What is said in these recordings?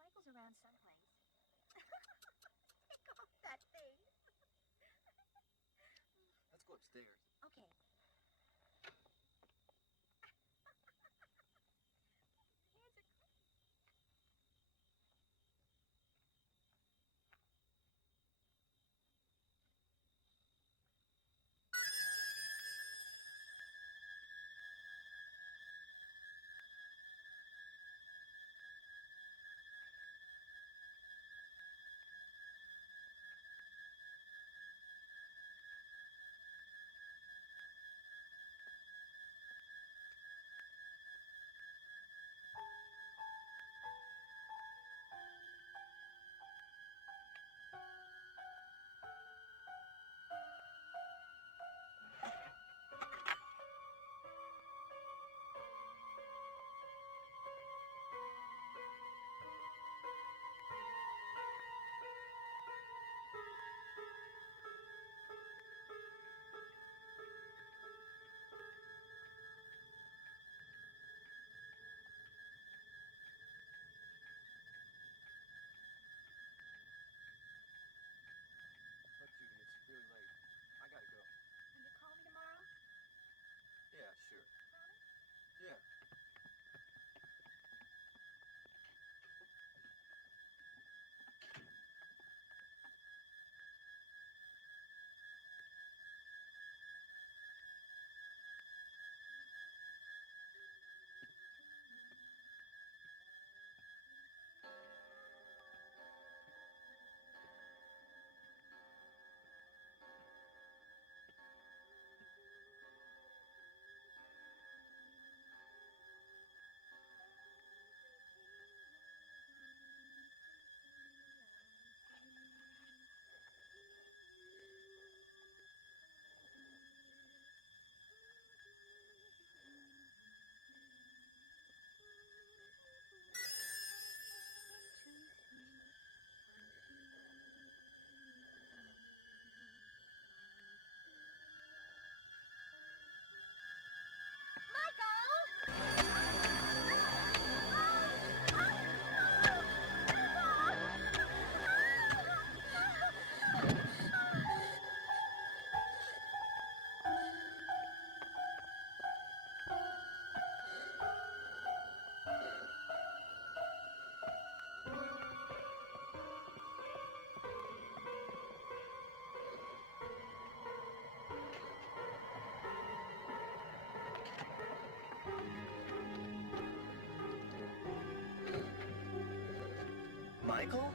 Michael's around someplace. Take off that thing. Let's go upstairs. Okay. Hands are clean. Michael?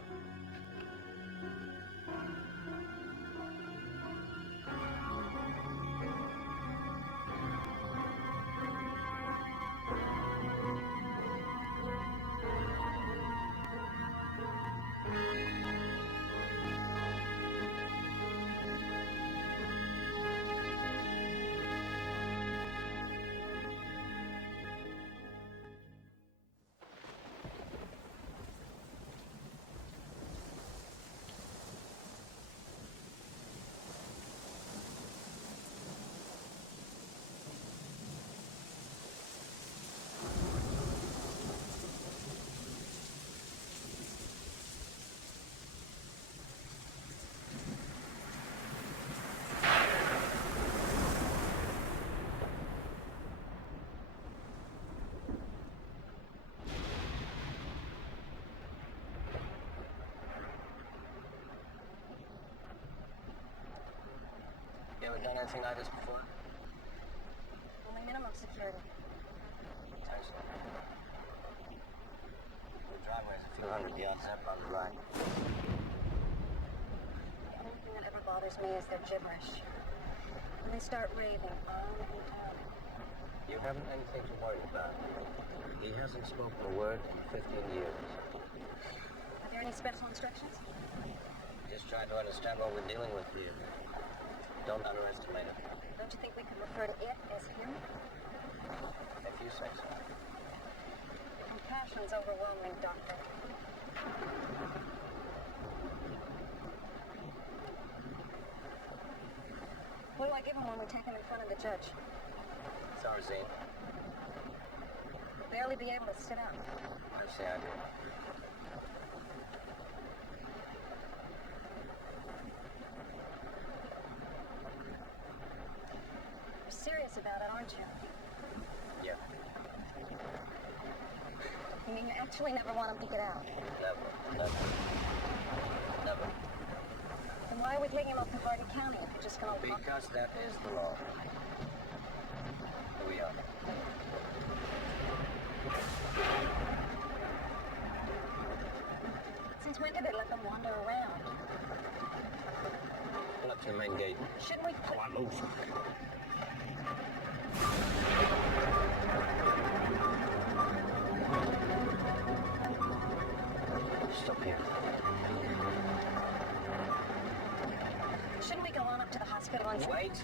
You ever done anything like this before? Only minimum security. Seriously. The driveway's a few hundred yards up on the right. The only thing that ever bothers me is their gibberish. When they start raving on and on. You haven't anything to worry about. He hasn't spoken a word in 15 years. Are there any special instructions? Just trying to understand what we're dealing with here. Don't underestimate it. Don't you think we could refer to it as him? If you say so. The compassion's overwhelming, Doctor. What do I give him when we take him in front of the judge? Thorazine. He'll barely be able to sit up. That's the idea. You're serious about it, aren't you? Yeah. You mean you actually never want him to get out? Never. Then why are we taking him up to Hardy County if you're just gonna... Because that is the law. Here we are. Since when did they let them wander around? Pull up to your main gate. Shouldn't we... Come on, move. Stop here. Shouldn't we go on up to the hospital and... Wait.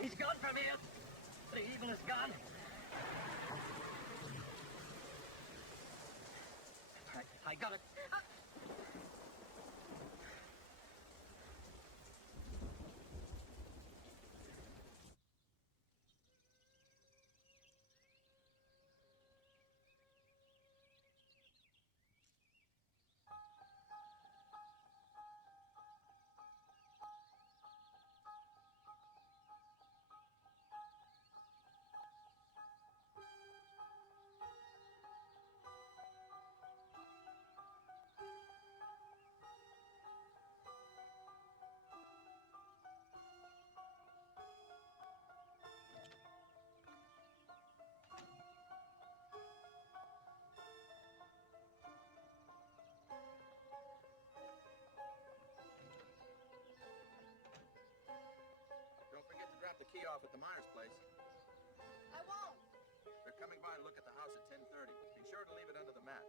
He's gone from here. The evil is gone. I got it. Don't forget to drop the key off at the Myers place. I won't. They're coming by to look at the house at 10:30. Be sure to leave it under the mat.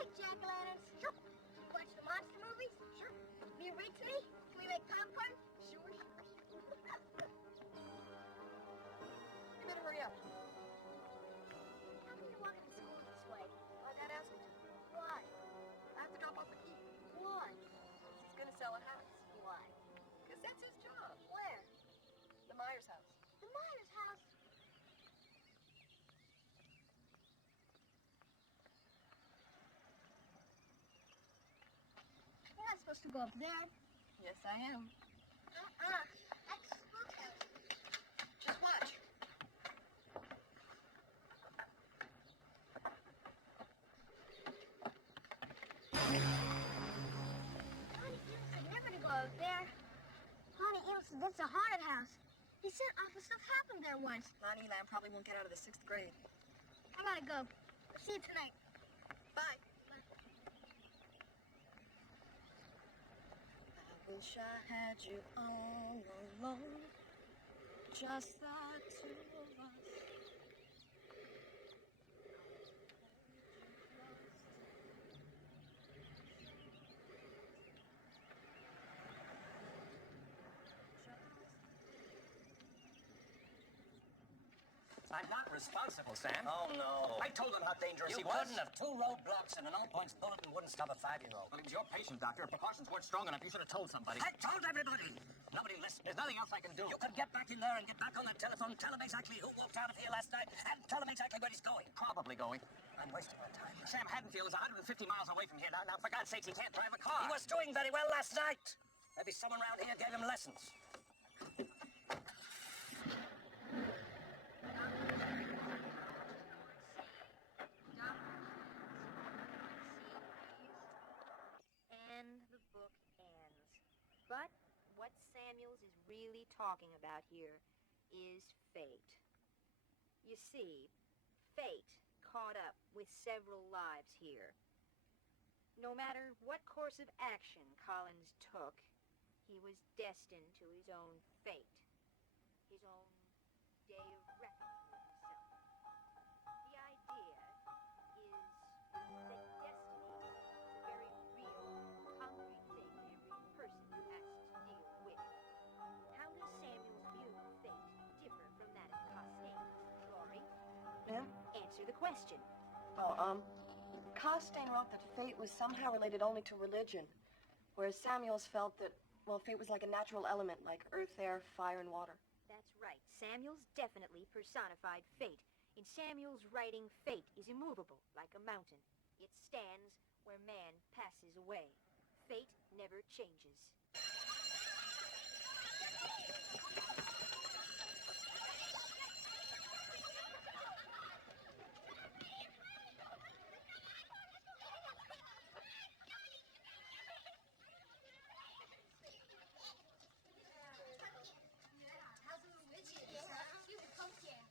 make jack-o'-lanterns. Sure. Watch the monster movies? Sure. Will you read to me? Can we make popcorn? Sure. You better hurry up. How can you walk into school this way? My dad asked me to. Why? I have to drop off a key. Why? He's gonna sell a house. Why? Because that's his job. Where? The Myers house. The Myers house. You're not supposed to go up there. Yes, I am. That's Spook House. Just watch. I'd never to go up there. Honey, that's a haunted house. He said awful stuff happened there once. Lonnie Lamb probably won't get out of the 6th grade. I gotta go. See you tonight. Bye. I wish I had you all alone. Just the two of us. I'm not responsible, Sam. Oh, no. I told him how dangerous You he was. couldn't have. 2 roadblocks and an all-points bulletin wouldn't stop a 5-year-old. Well, he was your patient, Doctor. If precautions weren't strong enough, you should have told somebody. I told everybody. Nobody listened. There's nothing else I can do. You could get back in there and get back on that telephone, tell him exactly who walked out of here last night, and tell him exactly where he's going. Probably going. I'm wasting my time. Sam Haddonfield is 150 miles away from here. Now, for God's sakes, he can't drive a car. He was doing very well last night. Maybe someone around here gave him lessons. And the book ends. But what Samuels is really talking about here is fate. You see, fate caught up with several lives here. No matter what course of action Collins took, he was destined to his own fate, his own day of reckoning with himself. The idea is that destiny is a very real, concrete thing every person has to deal with. How does Samuel's view of fate differ from that of Costain? Rory, Ma'am? answer the question. Costain wrote that fate was somehow related only to religion, whereas Samuels felt that, well, fate was like a natural element, like earth, air, fire, and water. That's right. Samuels definitely personified fate. In Samuel's writing, fate is immovable, like a mountain. It stands where man passes away. Fate never changes.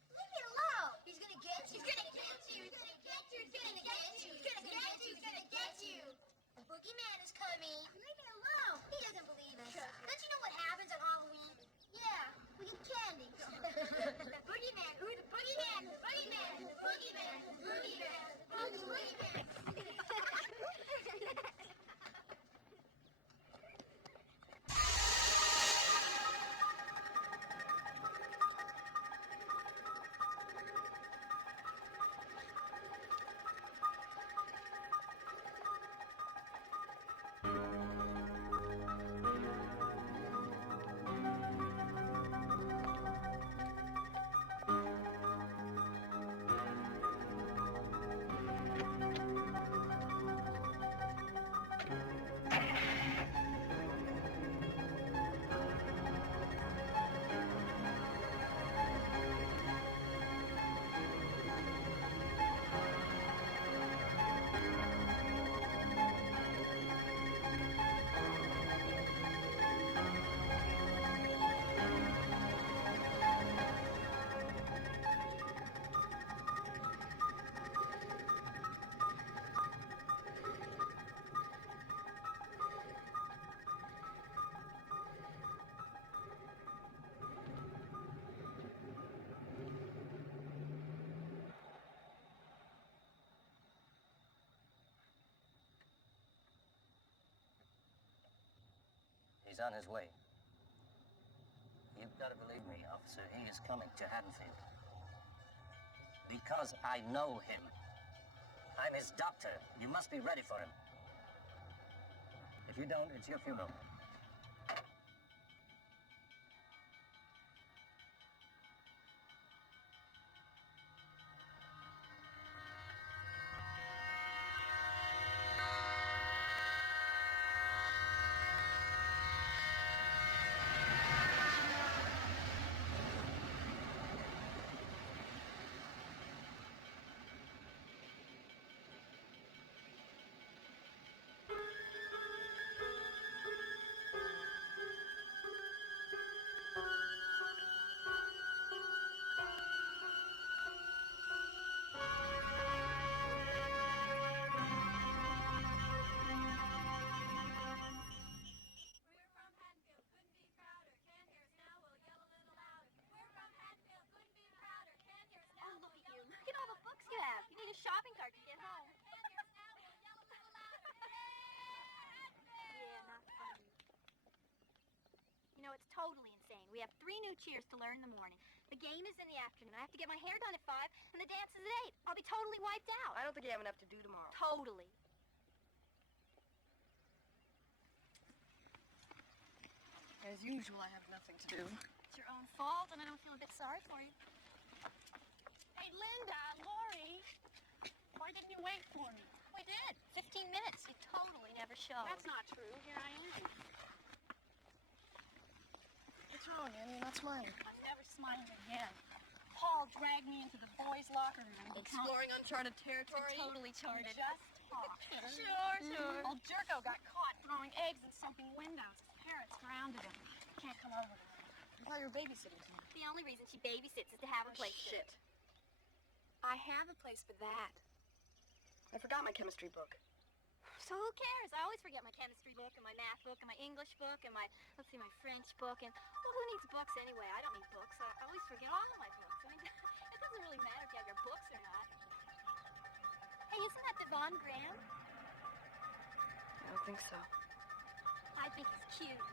Leave me alone. He's gonna get you. He's gonna get you. He's gonna get you. He's gonna get you. He's gonna get you. He's gonna get you. The boogeyman is coming. Leave me alone. He doesn't believe it. He's on his way. You've got to believe me, officer. He is coming to Haddonfield. Because I know him. I'm his doctor. You must be ready for him. If you don't, it's your funeral. Oh, look at you. Look at all the books you have. You need a shopping cart to get home. Yeah, not funny. You know, it's totally insane. We have 3 new cheers to learn in the morning. The game is in the afternoon. I have to get my hair done at 5, and the dance is at 8. I'll be totally wiped out. I don't think you have enough to do tomorrow. Totally. As usual, I have nothing to do. It's your own fault, and I don't feel a bit sorry for you. Hey, Linda, Lori, why didn't you wait for me? We did. 15 minutes. You totally never showed. That's not true. Here I am. What's wrong, Annie? You're not smiling. I'm never smiling again. Paul dragged me into the boys' locker room. Exploring uncharted territory? Totally charted. Just talk. Sure. Old Jerko got caught throwing eggs and soaping windows. His parents grounded him. Can't come over with him. I thought you were babysitting tonight. The only reason she babysits is to have a place to Shit. I have a place for that. I forgot my chemistry book. So who cares? I always forget my chemistry book and my math book and my English book and my, my French book. And, well, who needs books anyway? I don't need books. I always forget all of my books. I mean, it doesn't really matter if you have your books or not. Hey, isn't that Devon Graham? I don't think so. I think he's cute.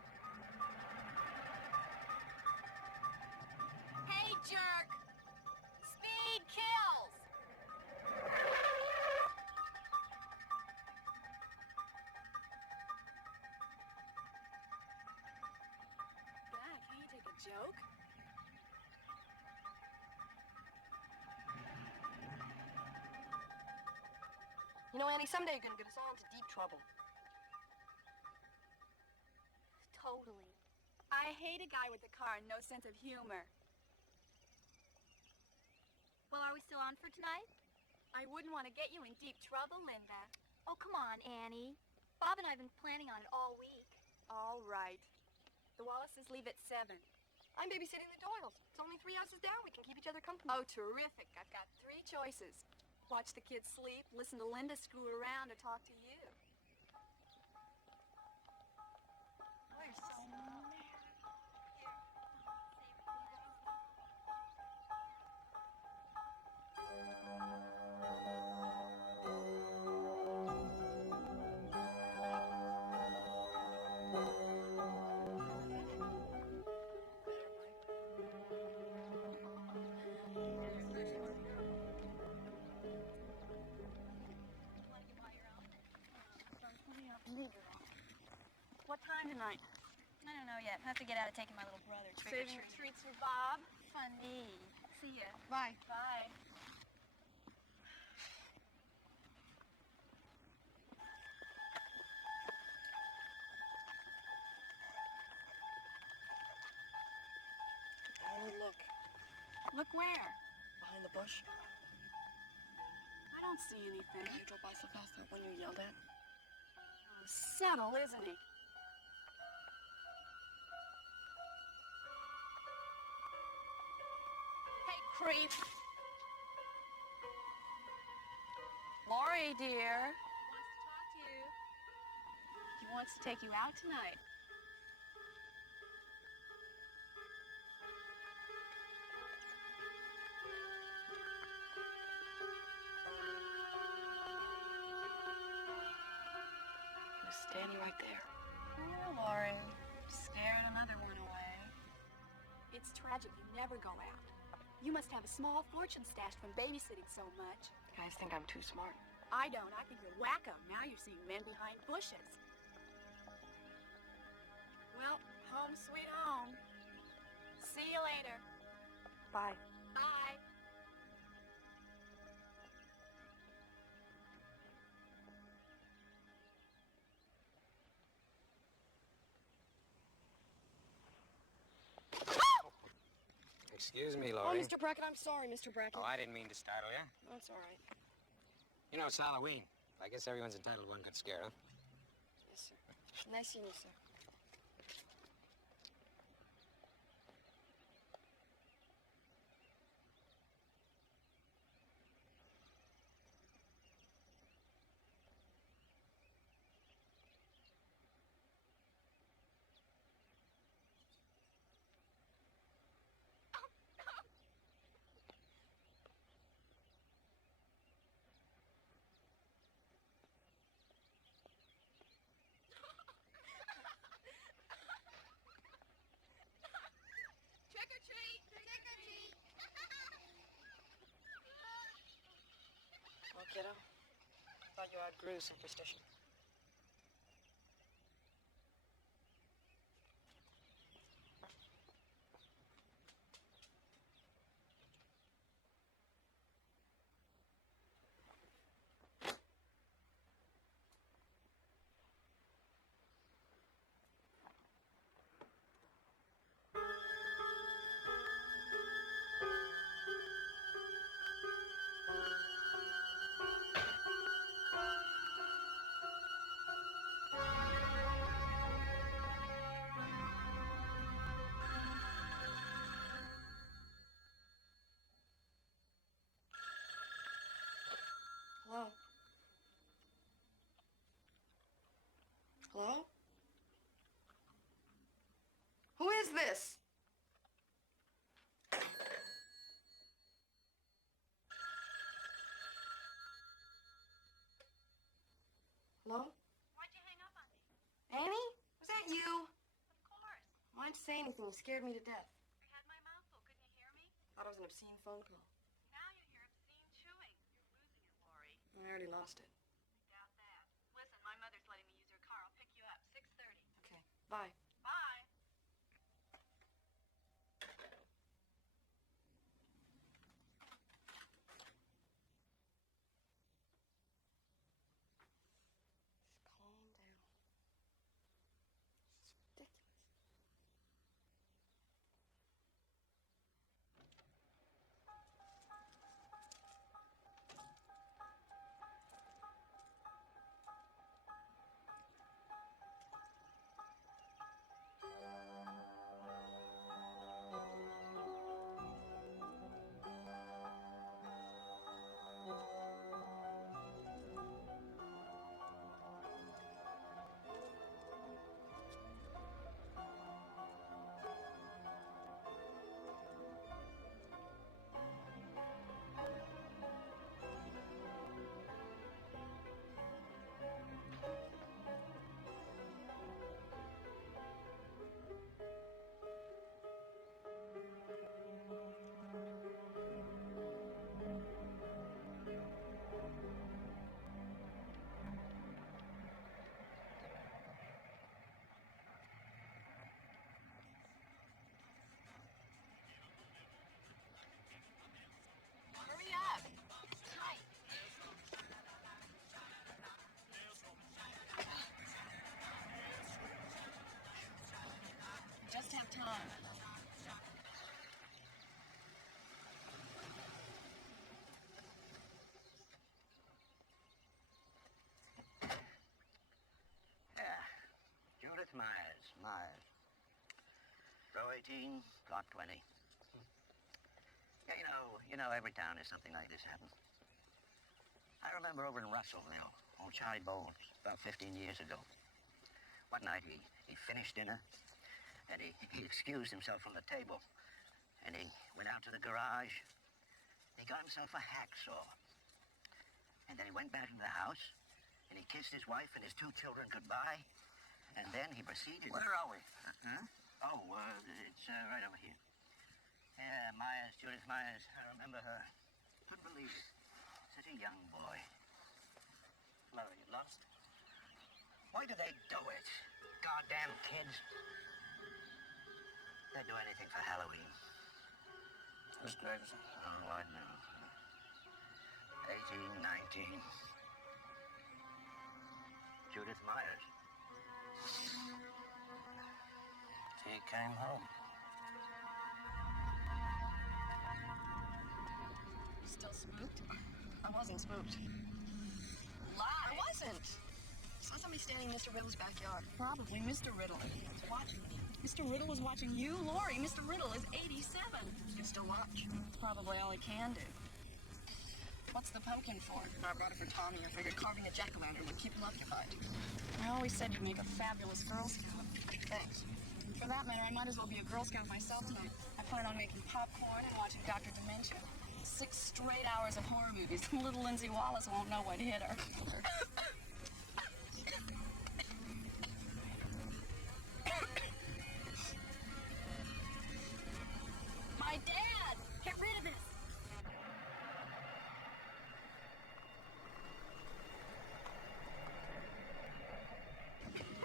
Hey, jerk! Speed kills! God, can't you take a joke? You know, Annie, someday you're gonna get us all into deep trouble. Totally. I hate a guy with a car and no sense of humor. Well, are we still on for tonight? I wouldn't want to get you in deep trouble, Linda. Oh, come on, Annie. Bob and I have been planning on it all week. All right. The Wallaces leave at 7. I'm babysitting the Doyles. It's only 3 houses down. We can keep each other company. Oh, terrific. I've got 3 choices. Watch the kids sleep, listen to Linda screw around, or talk to you. Oh, you're so mad. What time tonight? I don't know yet. I have to get out of taking my little brother Saving trick-or-treating. treats for Bob. Funny. See ya. Bye. Bye. Annie, look. Look where? Behind the bush. I don't see anything. You drove by so fast that when you yelled at. Subtle, isn't he? Hey, creep. Lori, dear. Wants to talk to you. He wants to take you out tonight. He was standing right there. Oh, Lori. Scared another one away. It's tragic you never go out. You must have a small fortune stashed from babysitting so much. You guys think I'm too smart. I don't. I think you're wacko. Now you're seeing men behind bushes. Well, home sweet home. See you later. Bye. Bye. Excuse me, Oh, Laurie. Mr. Brackett, I'm sorry, Mr. Brackett. Oh, I didn't mean to startle you. That's all right. You know, it's Halloween. I guess everyone's entitled to one good scare, huh? Yes, sir. Nice seeing you, sir. Trick or treat! Trick or treat! Well, kiddo, thought you outgrew superstition. Hello? Hello? Who is this? Hello? Why'd you hang up on me? Annie? Was that you? Of course. Why'd you say anything? You scared me to death. I had my mouth full. Couldn't you hear me? Thought it was an obscene phone call. Now you hear obscene chewing. You're losing it, Lori. I already lost it. I doubt that. Listen, my mother's letting me use her car. I'll pick you up. 6:30. Okay, bye. Bye. Calm down. It's ridiculous. Hurry up. It's tight. Just have time. Yeah. Judith Myers. Row 18, plot 20. Yeah, you know, every town has something like this happen. I remember over in Russellville, old Charlie Bowles, about 15 years ago. One night he finished dinner, and he excused himself from the table, and he went out to the garage. He got himself a hacksaw, and then he went back into the house, and he kissed his wife and his 2 children goodbye, And then he proceeded... Where are we? Huh? Oh, it's right over here. Yeah, Myers, Judith Myers. I remember her. Couldn't believe it. Such a young boy. Larry, you lost? Why do they do it? Goddamn kids. They'd do anything for Halloween. Who's Greg's? Oh, I know. 18, 19. Judith Myers. He came home. Still spooked? I wasn't spooked. Lie. I wasn't. Saw somebody standing in Mr. Riddle's backyard. Probably Mr. Riddle was watching me. Mr. Riddle was watching you, Lori. Mr. Riddle is 87. You still watch? It's probably all he can do. What's the pumpkin for? I brought it for Tommy. I figured carving a jack-o'-lantern would keep him occupied. I always said you'd make a fabulous Girl Scout. Thanks. For that matter, I might as well be a Girl Scout myself tonight. I plan on making popcorn and watching Dr. Dementia. 6 straight hours of horror movies. Little Lindsay Wallace won't know what hit her. My dad! Get rid of this!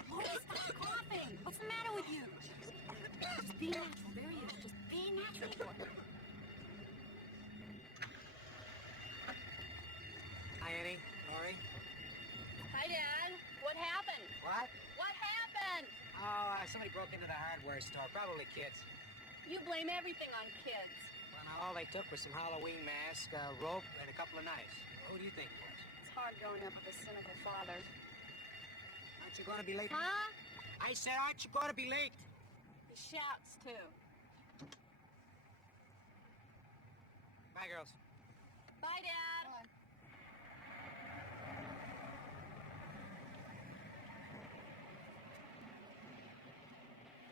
Lori, stop coughing! What's the matter with you? Just be natural. There he is. Just be natural. Hi, Annie. Lori. Hi, Dad. What happened? What? What happened? Oh, somebody broke into the hardware store. Probably kids. You blame everything on kids. Well, now, all they took was some Halloween mask, a rope, and a couple of knives. Who do you think it was? It's hard growing up with a cynical father. Aren't you going to be late? Huh? I said, aren't you going to be late? He shouts, too. Bye, girls. Bye, Dad.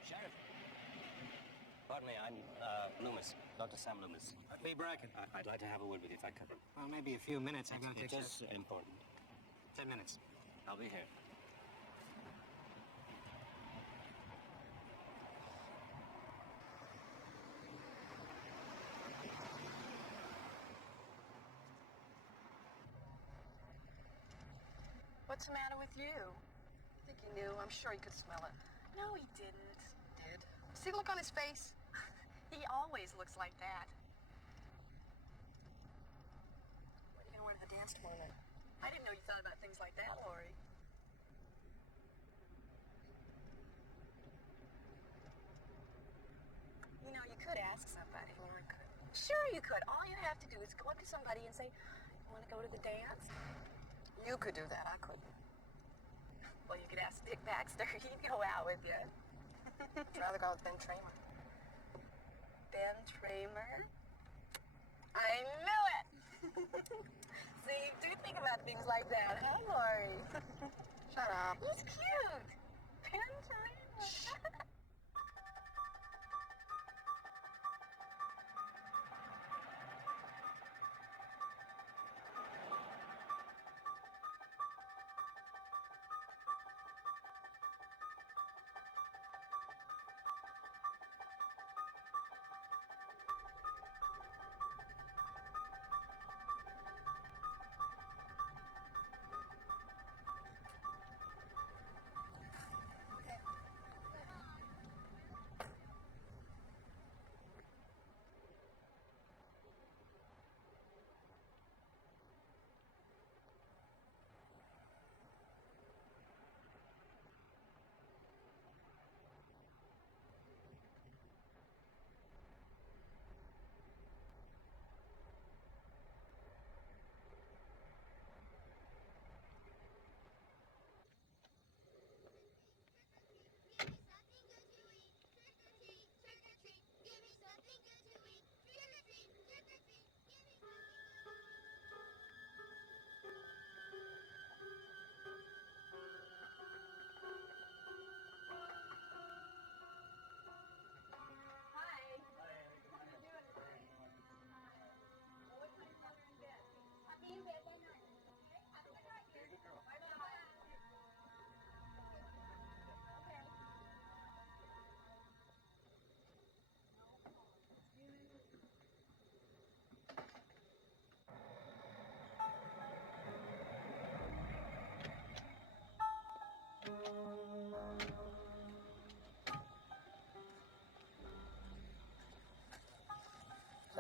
Sheriff. Pardon me, I'm Loomis, Dr. Sam Loomis. Lee Bracken. I'd like to have a word with you if I could. Well, maybe a few minutes. I'm going to It take is important. 10 minutes. I'll be here. What's the matter with you? I think he knew. I'm sure he could smell it. No, he didn't. Did? See the look on his face? He always looks like that. What are you going to wear to the dance tomorrow night? I didn't know you thought about things like that, Lori. You know, you could ask somebody. No, I couldn't. Sure you could. All you have to do is go up to somebody and say, you want to go to the dance? You could do that. I couldn't. Well, you could ask Dick Baxter. He'd go out with you. I'd rather go with Ben Tramer. Ben Tramer? I knew it! See, do think about things like that, huh, Lori? Shut up. He's cute. Ben Tramer.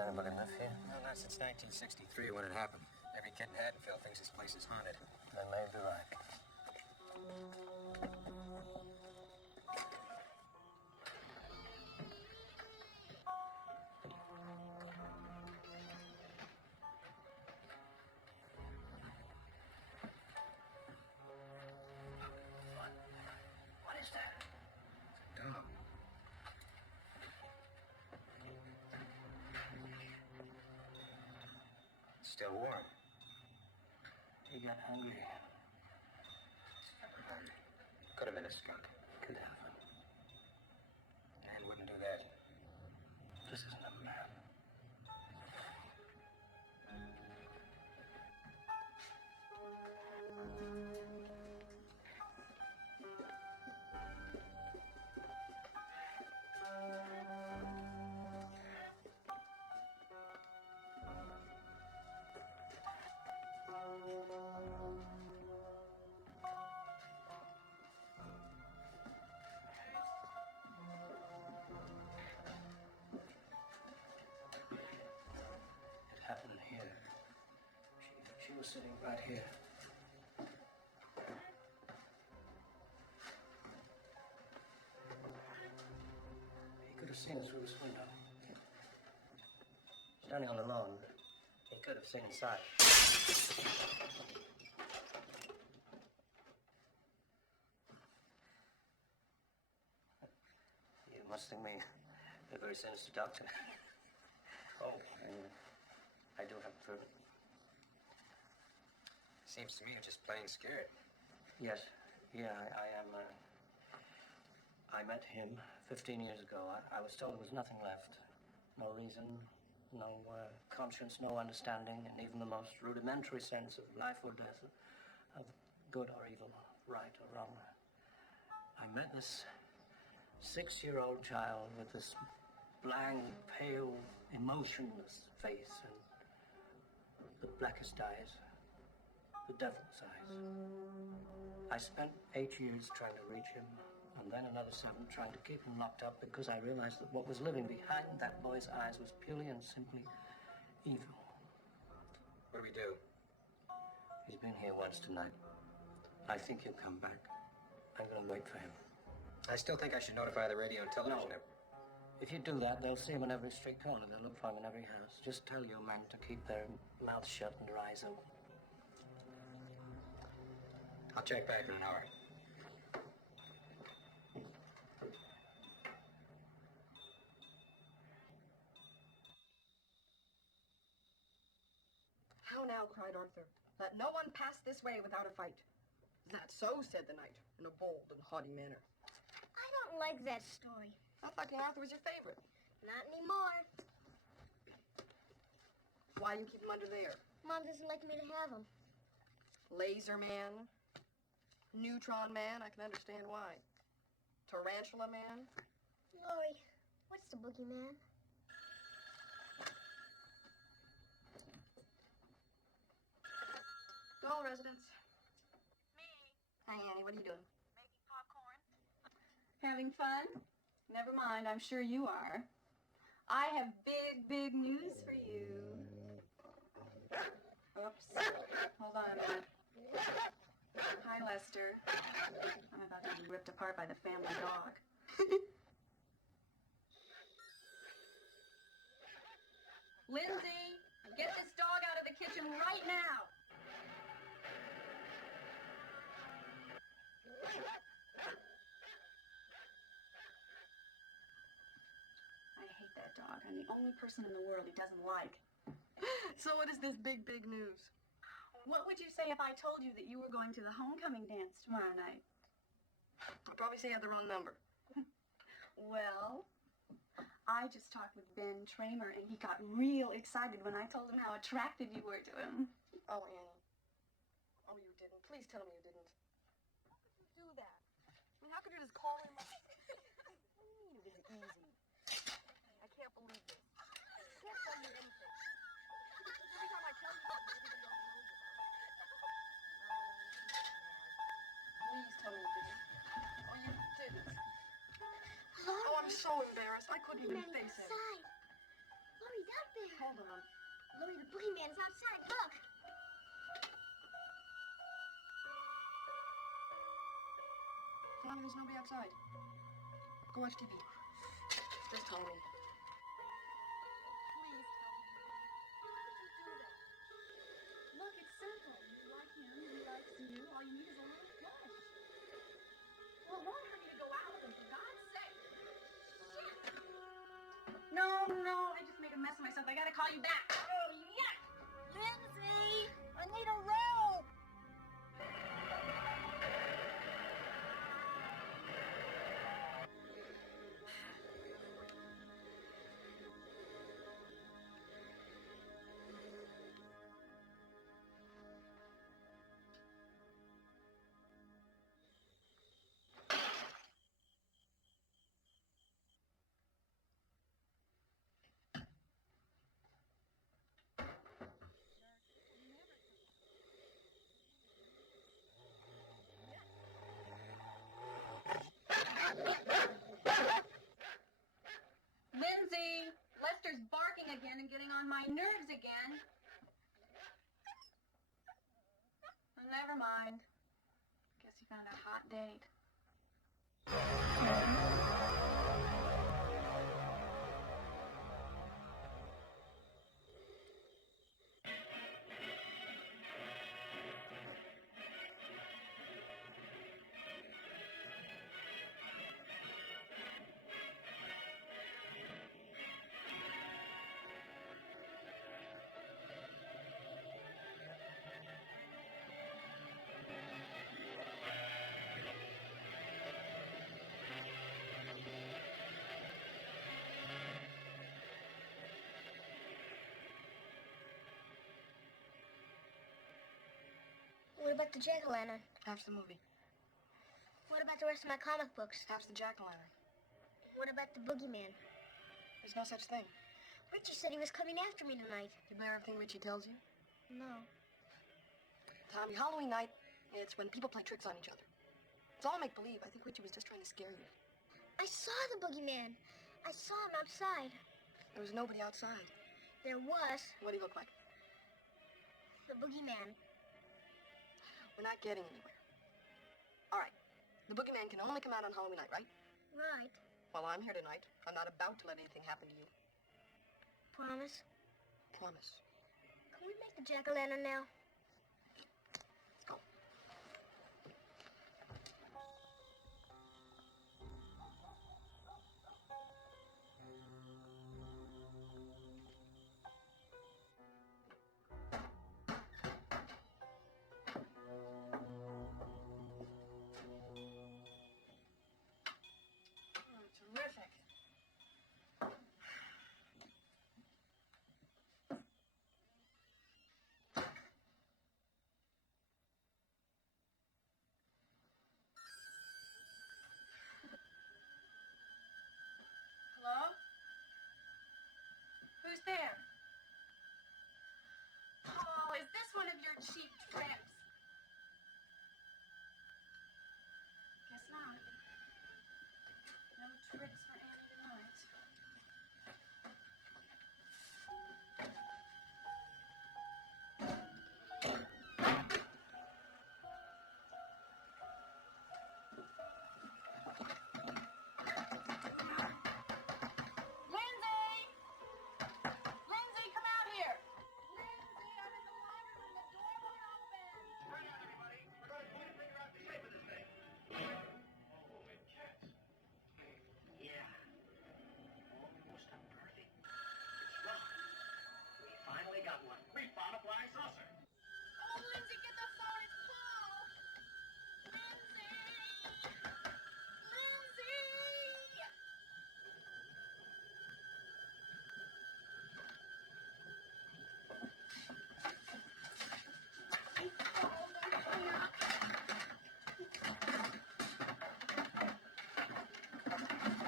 anybody live here? Well, not since 1963 when it happened. Every kid in Haddonfield thinks this place is haunted. They may be right. What is that? Dog. It's still warm. He got hungry. Could have been a skunk. Could have. Man wouldn't do that. This isn't a man. It happened here. She was sitting right here. He could have seen us through this window. Standing on the lawn, he could have seen inside. You must think me a very sinister doctor. Oh, I do have proof. Seems to me you're just plain scared. Yes, yeah, I am. I met him 15 years ago. I was told there was nothing left. No reason, no conscience, no understanding, and even the most rudimentary sense of life or death, of good or evil, right or wrong. I met this 6-year-old child with this blank, pale, emotionless face and the blackest eyes, the devil's eyes. I spent 8 years trying to reach him, and then another 7 trying to keep him locked up because I realized that what was living behind that boy's eyes was purely and simply evil. What do we do? He's been here once tonight. I think he'll come back. I'm going to wait for him. I still think I should notify the radio and television. No. If you do that, they'll see him in every street corner. They'll look for him in every house. Just tell your men to keep their mouths shut and their eyes open. I'll check back in an hour. How now, cried Arthur. Let no one pass this way without a fight. That so, said the knight, in a bold and haughty manner. I don't like that story. I thought King Arthur was your favorite. Not anymore. Why do you keep him under there? Mom doesn't like me to have him. Laser man, neutron man, I can understand why. Tarantula man. Lori, what's the boogeyman? Doll residence. Me, Hi, Annie, what are you doing? making popcorn. Having fun? Never mind, I'm sure you are. I have big, big news for you. Oops. Hold on a minute. Hi, Lester. I'm about to be ripped apart by the family dog. Lindsay, get this dog out of the kitchen right now. I hate that dog. I'm the only person in the world he doesn't like. So what is this big, big news? What would you say if I told you that you were going to the homecoming dance tomorrow night? I'd probably say you had the wrong number. Well, I just talked with Ben Tramer, and he got real excited when I told him how attracted you were to him. Oh, Annie. Oh, you didn't. Please tell me you didn't. How could you do that? I mean, how could you just call him? What do you mean it was easy? I can't believe this. I can't tell you anything. Every time I tell you something, everybody else knows about it. Please tell me you didn't. Oh, you didn't. Oh, I'm so embarrassed. I couldn't even face it. Outside. Lori, out there. Hold on. Louie, the boogeyman's outside. Look. Tommy, there's nobody outside. Go watch TV. Just tell me. Please tell me. How could you do that? Look, it's simple. You like him, he likes you. All you need is a little flush. Well, it won't hurt you to go out with him, for God's sake. No, I just made a mess of myself. I gotta call you back. Oh, yeah. Lindsay, I need a rope. Lindsay, Lester's barking again and getting on my nerves again. Never mind. Guess he found a hot date. What about the jack-o'-lantern? Half's the movie. What about the rest of my comic books? Half's the jack-o'-lantern. What about the boogeyman? There's no such thing. Richie said he was coming after me tonight. You believe everything Richie tells you? No. Tommy, Halloween night, it's when people play tricks on each other. It's all make-believe. I think Richie was just trying to scare you. I saw the boogeyman. I saw him outside. There was nobody outside. There was What do he look like? the boogeyman. We're not getting anywhere. All right. The boogeyman can only come out on Halloween night, right? Right. Well, I'm here tonight. I'm not about to let anything happen to you. Promise? Promise. Can we make the jack-o'-lantern now? Let's go. Terrific. Hello? Who's there? Oh, is this one of your cheap tricks? Guess not. No tricks for Annie tonight. Lindsay! Lindsay, come out here! Lindsay, I'm in the laundry room. The door won't open. Turn out, everybody. We're going to figure out the shape of this thing. Oh, it can't. Yeah. Almost a perfect. It's wrong. We finally got one. We found a flying saucer. Oh, Lindsay, get the phone. It's Paul. Lindsay! Lindsay!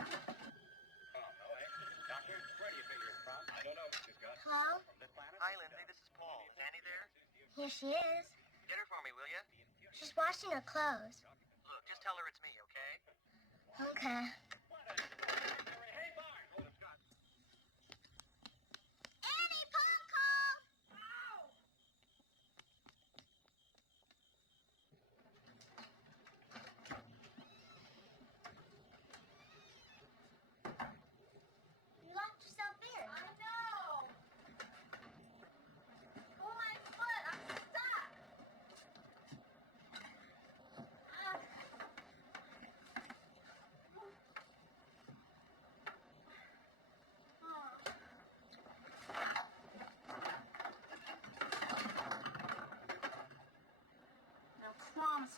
Oh, no, eh? Doctor, where do you figure it's from? I don't know. She's got Hello? from this planet. Hi, Lindsay. This is Paul. Annie there? Here she is. Get her for me, will you? She's washing her clothes. Look, just tell her it's me, okay? Okay. Hey, Bart! Oh, Scott. Annie,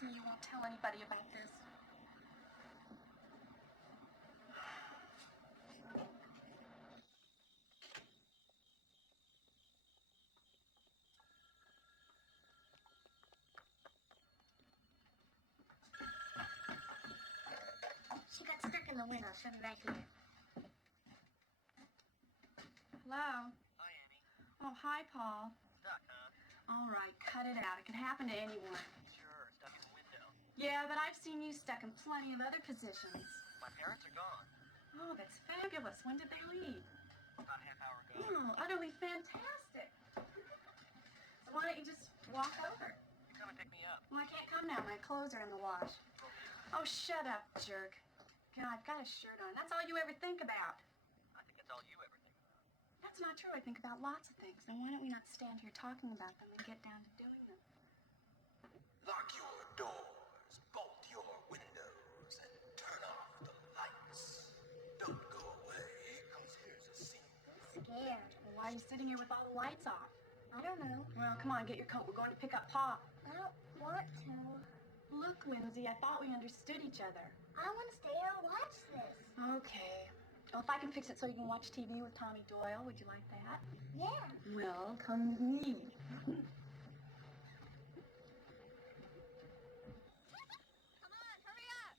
me you won't tell anybody about this. She got stuck in the window. She'll be back here. Hello? Hi, Amy. Oh, hi, Paul. Stuck, huh? All right, cut it out. It could happen to anyone. Sure, stuck in the window. Yeah, but I've seen you stuck in plenty of other positions. My parents are gone. Oh, that's fabulous. When did they leave? About a half hour ago. Oh, utterly fantastic. So why don't you just walk over? Come and pick me up. Well, I can't come now. My clothes are in the wash. Oh, shut up, jerk. God, I've got a shirt on. That's all you ever think about. I think that's all you ever think about. That's not true. I think about lots of things. Now, why don't we not stand here talking about them and get down to doing them? Lock your doors, bolt your windows, and turn off the lights. Don't go away, because here's a scene. Scared. Well, why are you sitting here with all the lights off? I don't know. Well, come on, get your coat. We're going to pick up Pa. I don't want to. Look, Lindsay, I thought we understood each other. I want to stay here and watch this. Okay. Well, if I can fix it so you can watch TV with Tommy Doyle, would you like that? Yeah. Well, come with me. Come on, hurry up.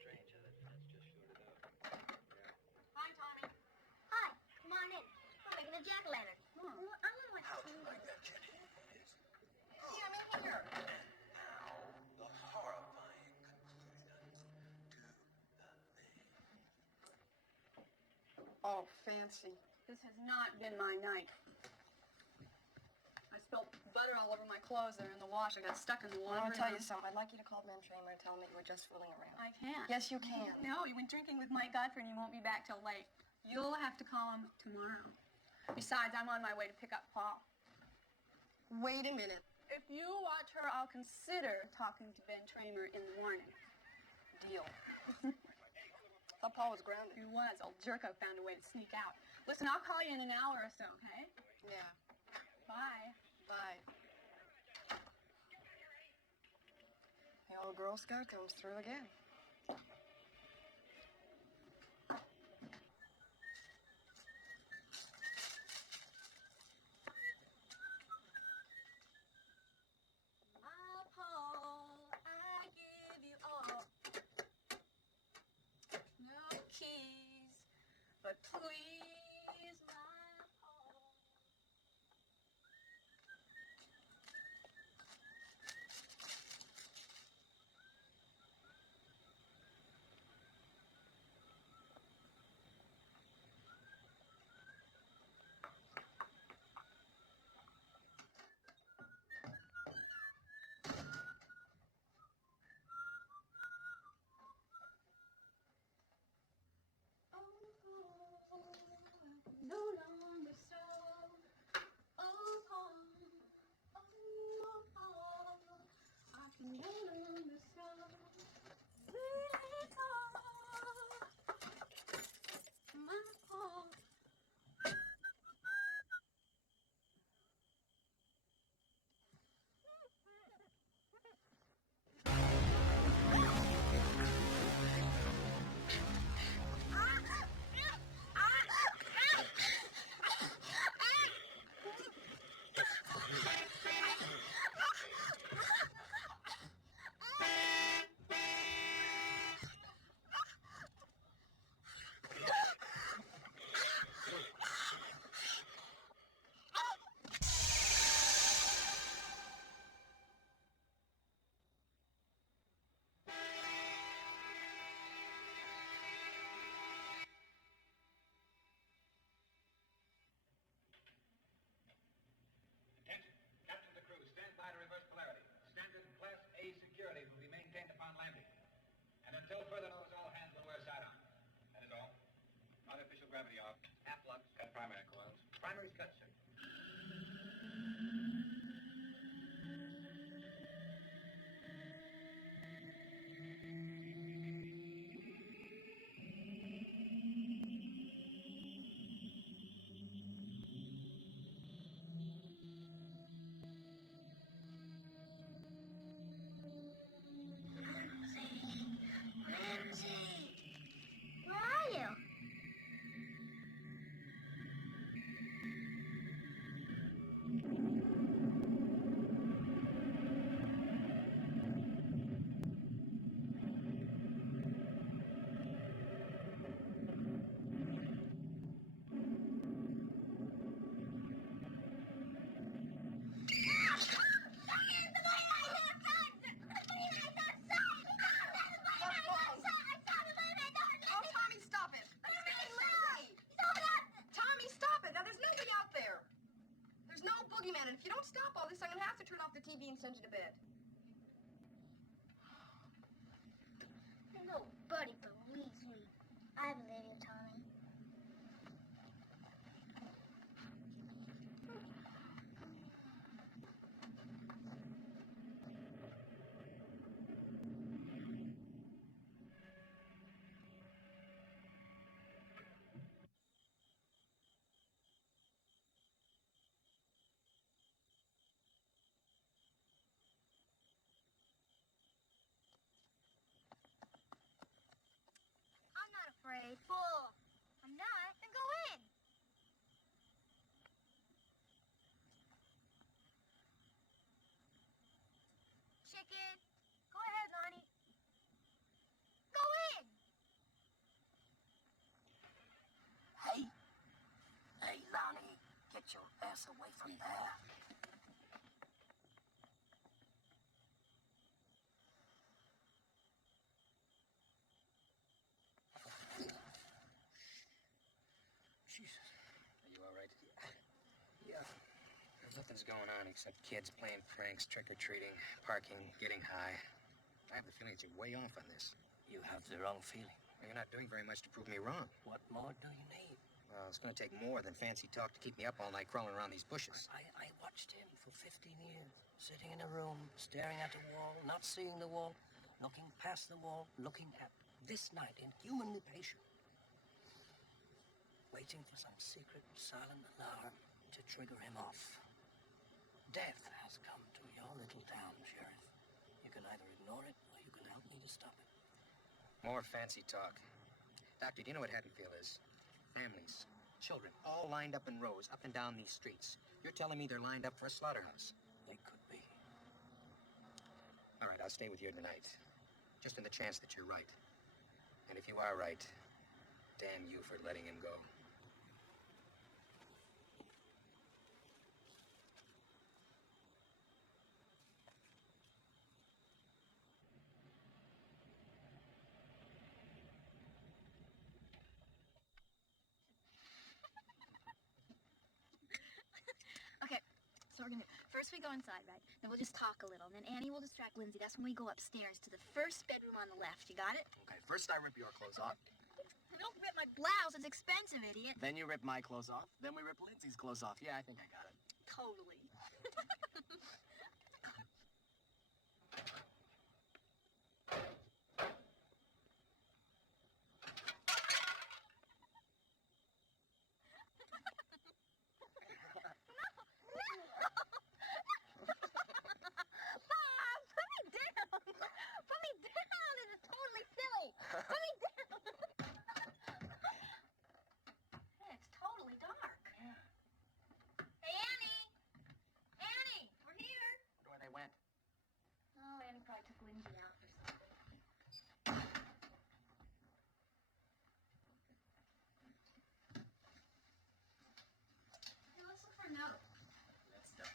Strange how that fence just shorted out. Hi, Tommy. Hi. Come on in. We're making a jack-o'-lantern. Hmm. Well, I want to watch How'd you TV. like that, Jenny? Yeah, I'm in here. Now, the horrifying conclusion to the thing. Oh, fancy. This has not been my night. I spilled butter all over my clothes there in the wash. I got stuck in the water. I'll tell you something. I'd like you to call Ben Tramer and tell him that you were just fooling around. I can't. Yes, you can. No, he went drinking with Mike Godfrey and he won't be back till late. You'll have to call him tomorrow. Besides, I'm on my way to pick up Paul. Wait a minute. If you watch her, I'll consider talking to Ben Tramer in the morning. Deal. Thought Paul was grounded. He was. Old Jerko found a way to sneak out. Listen, I'll call you in an hour or so, okay? Yeah. Bye. Bye. The old Girl Scout comes through again. My Paul, I give you all. No keys, but please, my Paul. No longer so. Oh, Paul. Oh, Paul. I can no longer so. Sweet Paul. My Paul. Attention. Captain of the crew, stand by to reverse polarity. Standard Class A security will be maintained upon landing. And until further notice, all hands will wear sidearm. That is all. Artificial gravity off. Half flux. Cut primary. Lindsay and send you to bed. Nobody believes me. I believe you, Tommy. I'm not afraid. Bull. I'm not. Then go in. Chicken. Go ahead, Lonnie. Go in. Hey, Lonnie, get your ass away from there. Jesus. Are you all right? Yeah. Nothing's going on except kids playing pranks, trick-or-treating, parking, getting high. I have the feeling that you're way off on this. You have the wrong feeling. Well, you're not doing very much to prove me wrong. What more do you need? Well, it's going to take more than fancy talk to keep me up all night crawling around these bushes. I watched him for 15 years, sitting in a room, staring at a wall, not seeing the wall, looking past the wall, looking at this night, inhumanly patient, waiting for some secret, silent alarm to trigger him off. Death has come to your little town, Sheriff. You can either ignore it, or you can help me to stop it. More fancy talk. Doctor, do you know what Haddonfield is? Families, children, all lined up in rows, up and down these streets. You're telling me they're lined up for a slaughterhouse? They could be. All right, I'll stay with you tonight. Just in the chance that you're right. And if you are right, damn you for letting him go. Okay, so we're gonna first we go inside, right? Then we'll just talk a little. Then Annie will distract Lindsay. That's when we go upstairs to the first bedroom on the left. You got it? Okay, first I rip your clothes off. Don't rip my blouse. It's expensive, idiot. Then you rip my clothes off. Then we rip Lindsay's clothes off. Yeah, I think I got it. Totally. Probably took Lindsay out or something. Hey, let's look for a note. Let's start.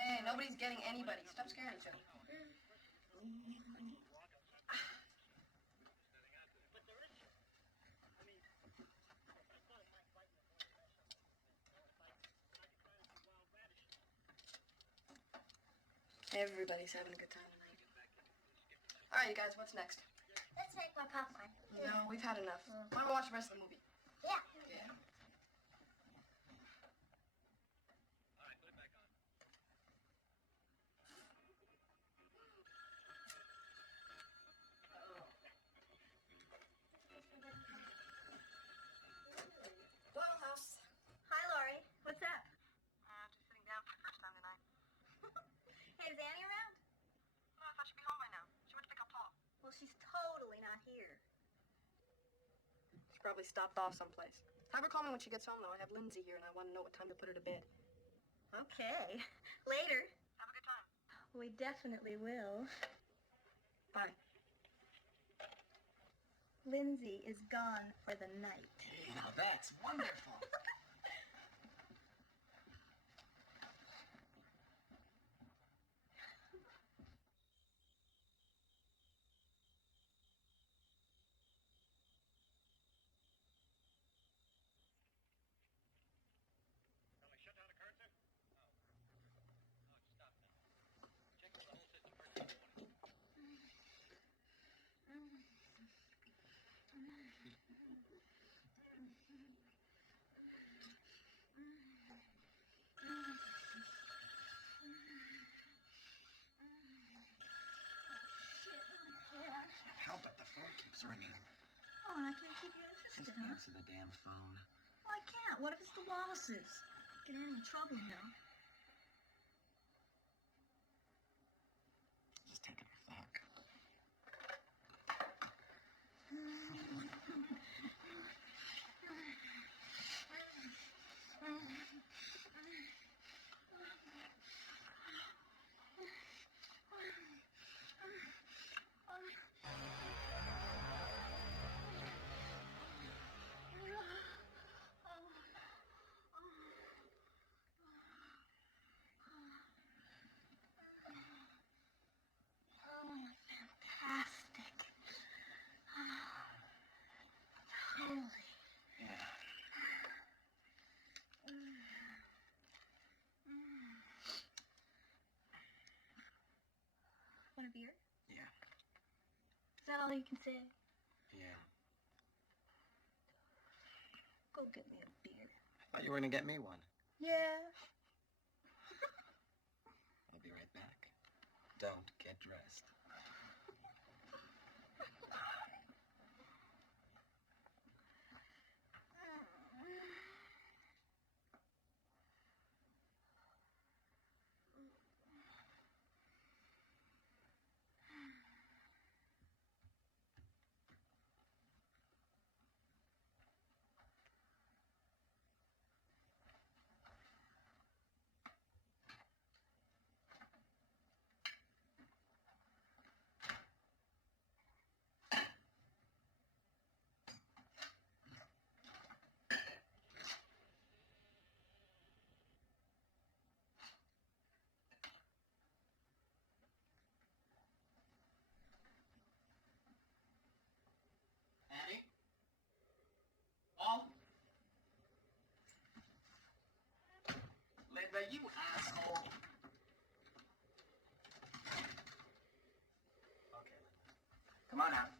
Hey, nobody's getting anybody. Stop scaring each other. Everybody's having a good time tonight. All right, you guys, what's next? Let's make more popcorn. No, we've had enough. Why don't we watch the rest of the movie? Yeah. Yeah. Hi, Laurie. What's up? Just sitting down for the first time tonight. Hey, is Annie around? No, I thought she'd be home by now. She went to pick up Paul. Well, she's totally not here. She probably stopped off someplace. Have her call me when she gets home, though. I have Lindsay here, and I want to know what time to put her to bed. Okay. Later. Have a good time. We definitely will. Bye. Lindsay is gone for the night. Hey, now that's wonderful. Shut down the current, sir? Oh. Oh, it's stopped now. Check the whole system for 220. Help it, the phone keeps ringing. Oh, and I can't keep you interested, Just huh? answer the damn phone. Well, I can't. What if it's the Wallaces? Get in trouble, you know. Just take it or fuck. Fantastic. Holy. Yeah. Want a beer? Yeah. Is that all you can say? Yeah. Go get me a beer. I thought you were gonna get me one. Yeah. I'll be right back. Don't get dressed. Annie? Paul? Linda, you asshole. Okay, Linda. Come on out.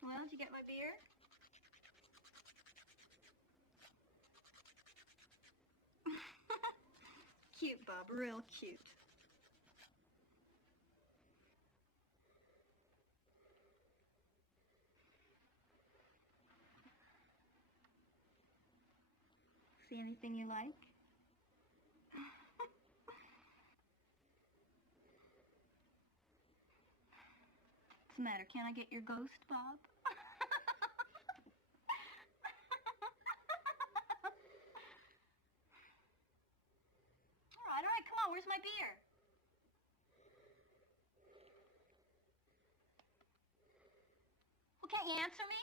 Well, did you get my beer? Cute, Bob. Real cute. See anything you like? What's the matter? Can't I get your ghost, Bob? All right, come on. Where's my beer? Well, can't you answer me?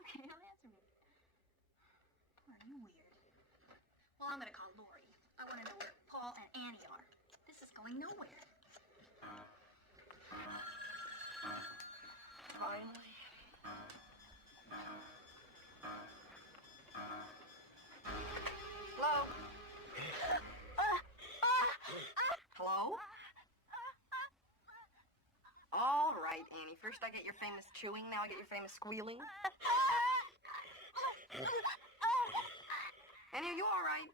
Okay, don't answer me. Oh, you weird. Well, I'm gonna call Lori. I want to know where Paul and Annie are. This is going nowhere. First I get your famous chewing, now I get your famous squealing. Annie, are you all right?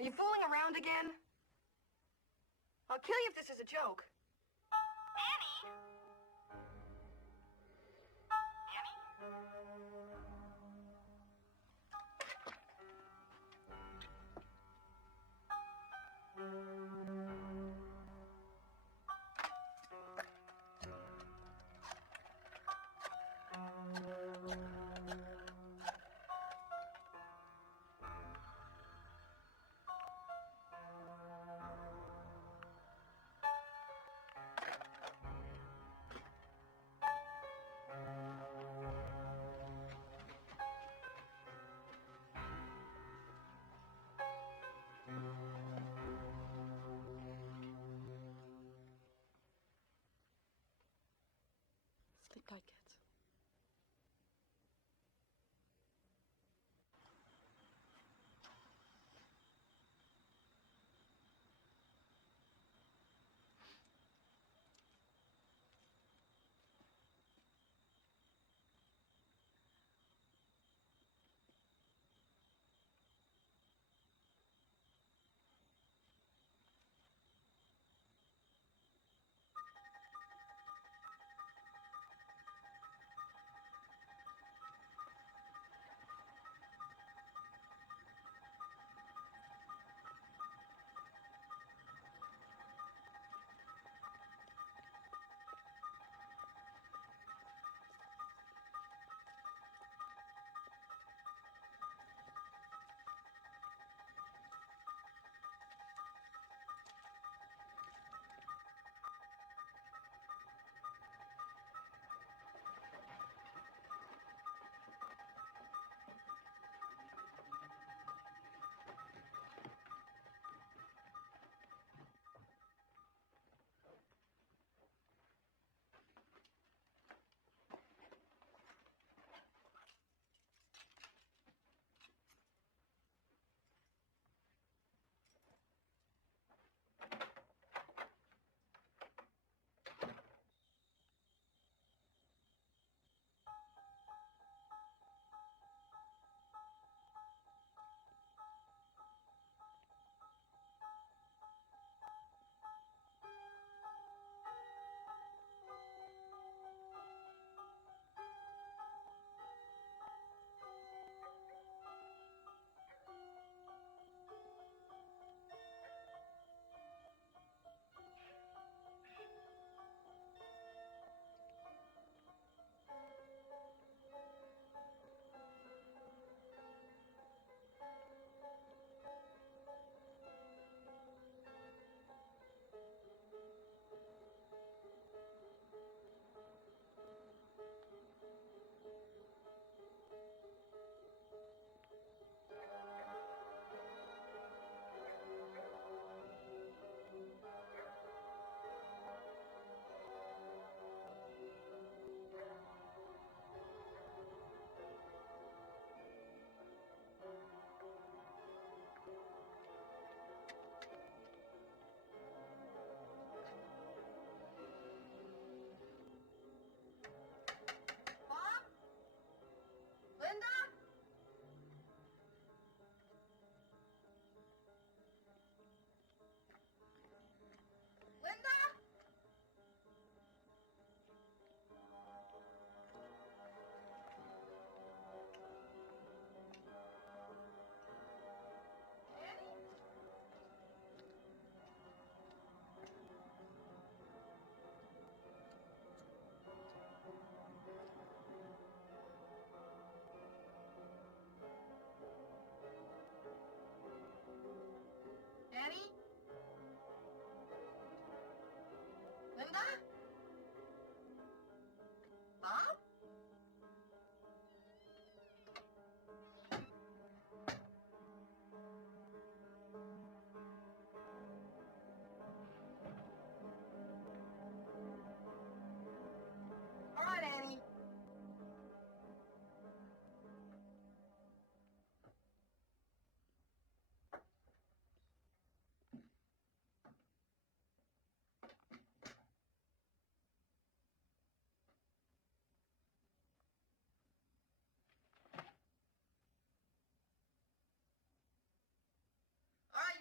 Are you fooling around again? I'll kill you if this is a joke.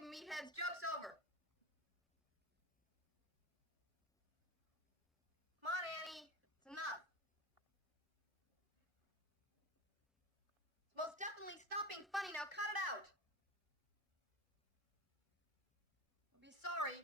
meatheads. Joke's over. Come on, Annie. It's enough. It's most definitely stop being funny. Now cut it out. I'll be sorry.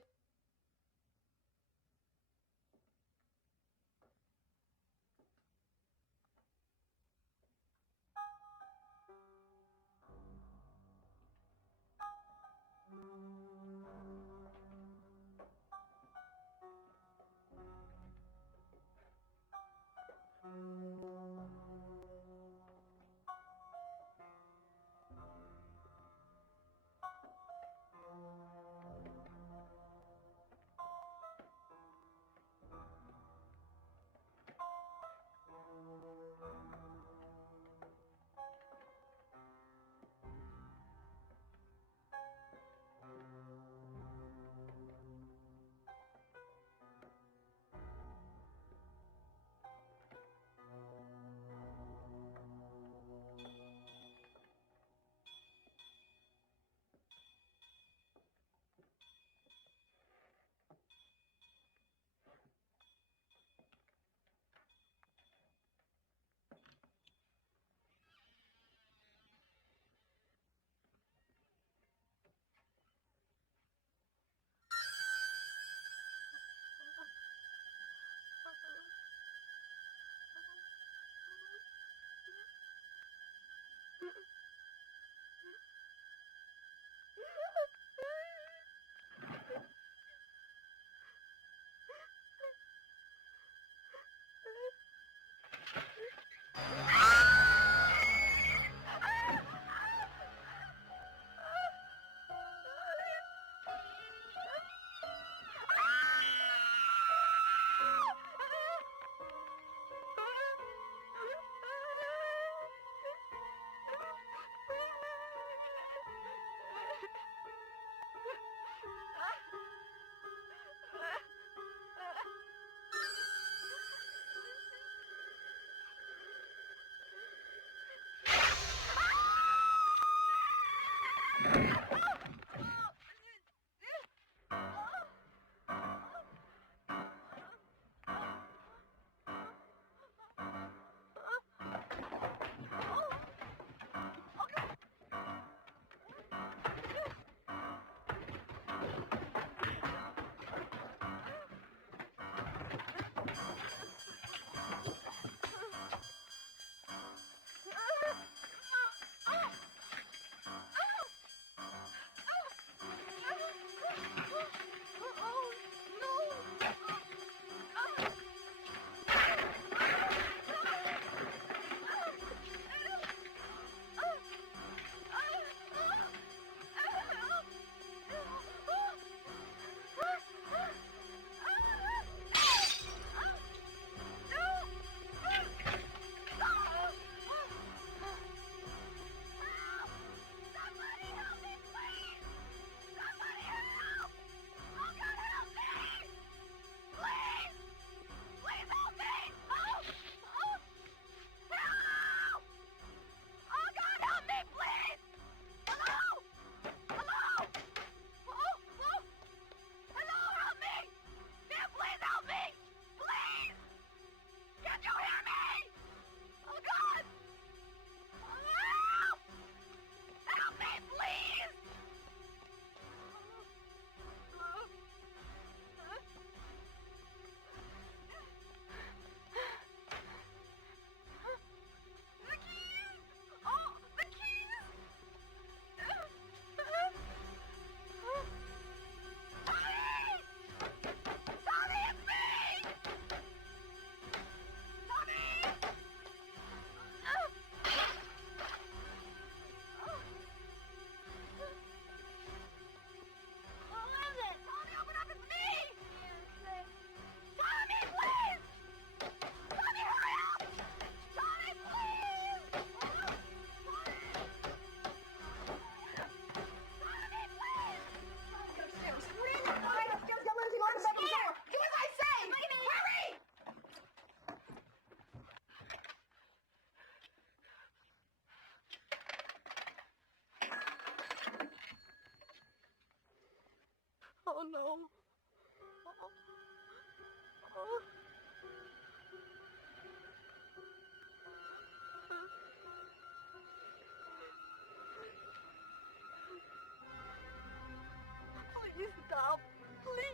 Please stop. Please.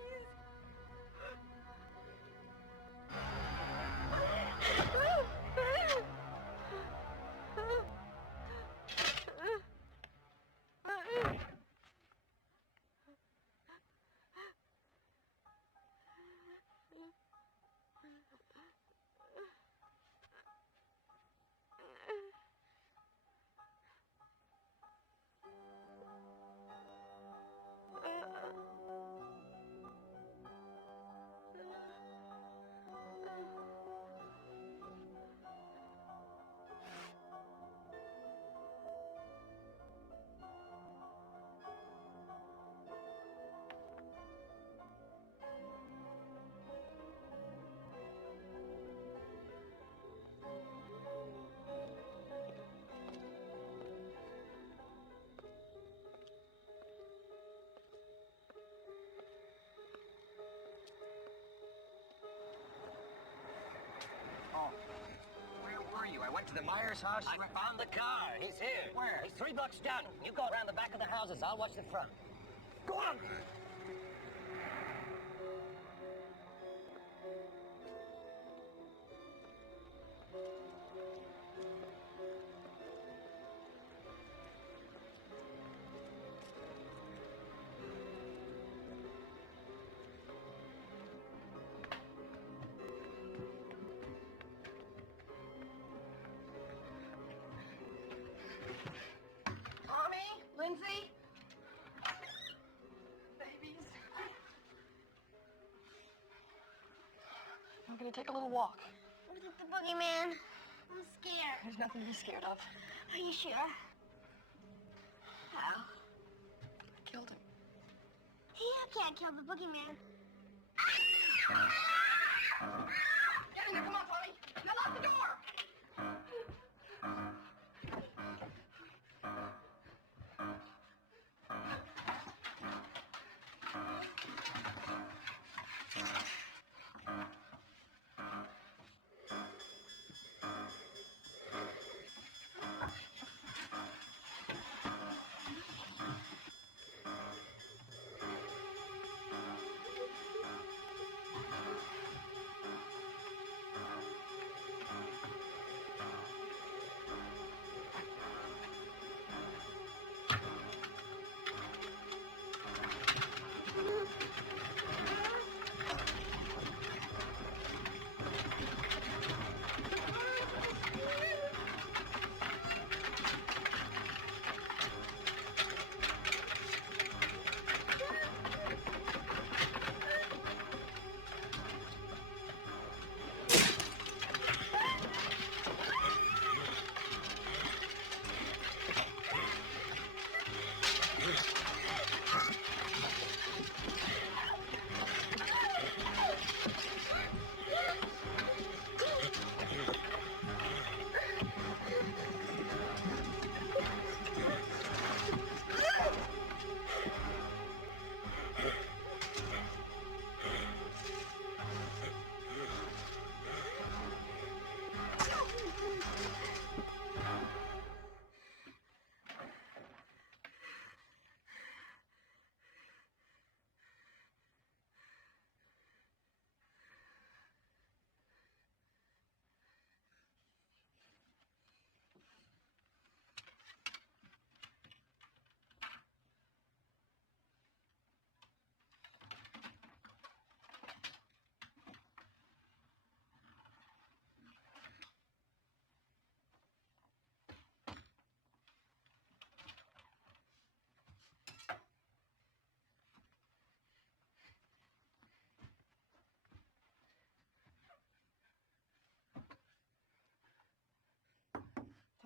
Where were you? I went to the Myers house. I found the car. He's here. Where? He's 3 blocks down. You go around the back of the houses. I'll watch the front. Go on. Tommy? Lindsay? Babies? I'm gonna take a little walk. Look at the boogeyman. I'm scared. There's nothing to be scared of. Are you sure? How? I killed him. You can't kill the boogeyman. Get in there, come on, Tommy. Now lock the door.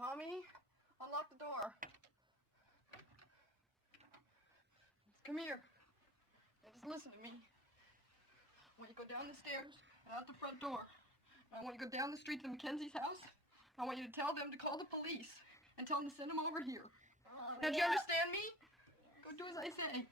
Tommy, unlock the door. Come here. Now just listen to me. I want you to go down the stairs and out the front door. I want you to go down the street to Mackenzie's house. I want you to tell them to call the police and tell them to send them over here. Now, do you understand me? Go do as I say.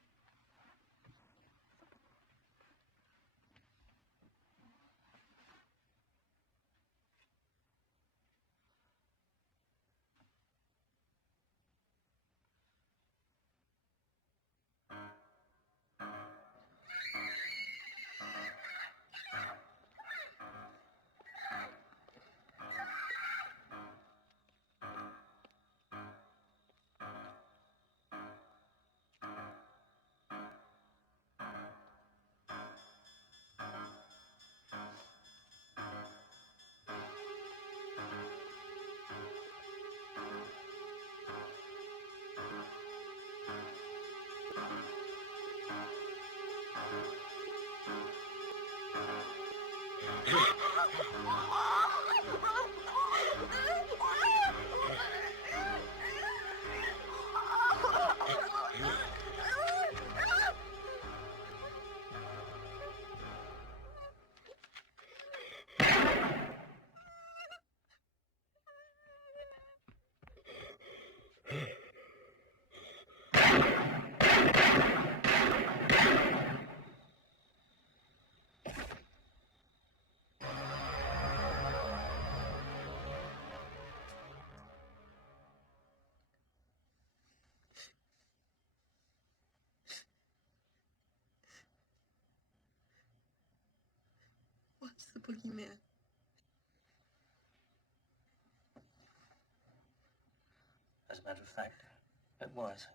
boogeyman. As a matter of fact, it was.